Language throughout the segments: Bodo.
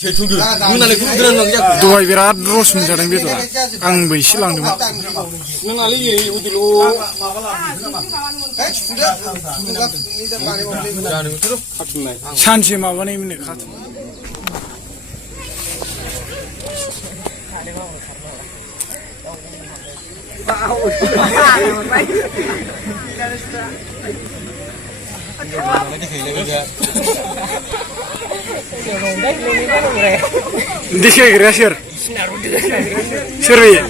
दहाय बिराद रस मोनजादों बेदरा आंबो एसे लांदोंमोन सानसे माबानायमोन खाथुम देखायग्राया सोर बेयो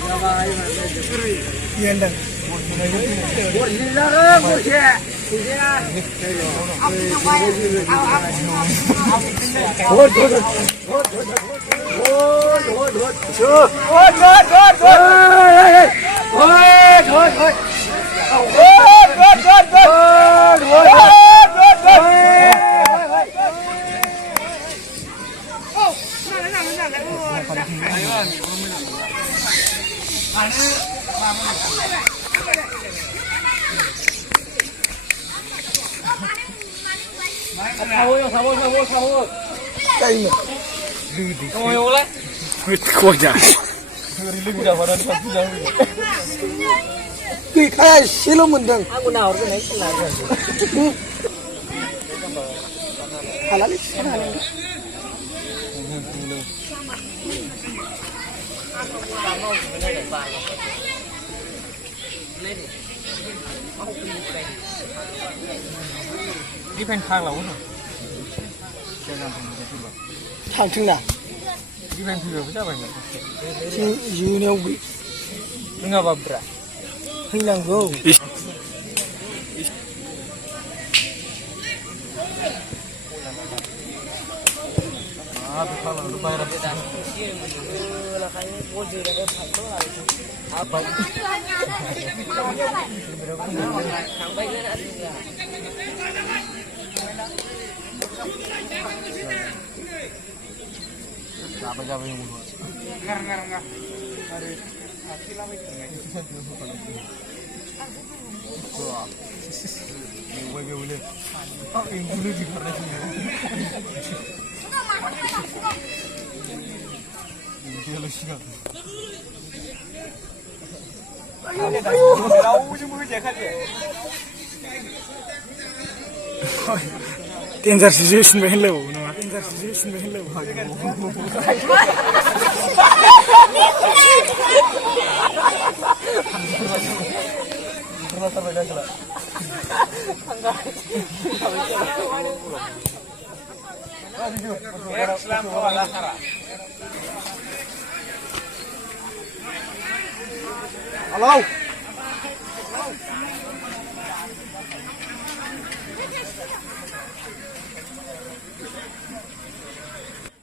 kayak silo mendeng. Aku nawar naik selalu. Halal. Đi bên khang là uống rồi. Thằng chừng nào? Đi bên thừa với chắc vậy. Chứ dù nhau bị. Enggak apa-apa. Hilang go. Kalau lu bayar apa yang enggak. Hati lama itu nggak boleh. Oh, yang dulu di mana sih? Dia lucu kan? Danger situation behind lo, no? Danger situation behind lo. Halo.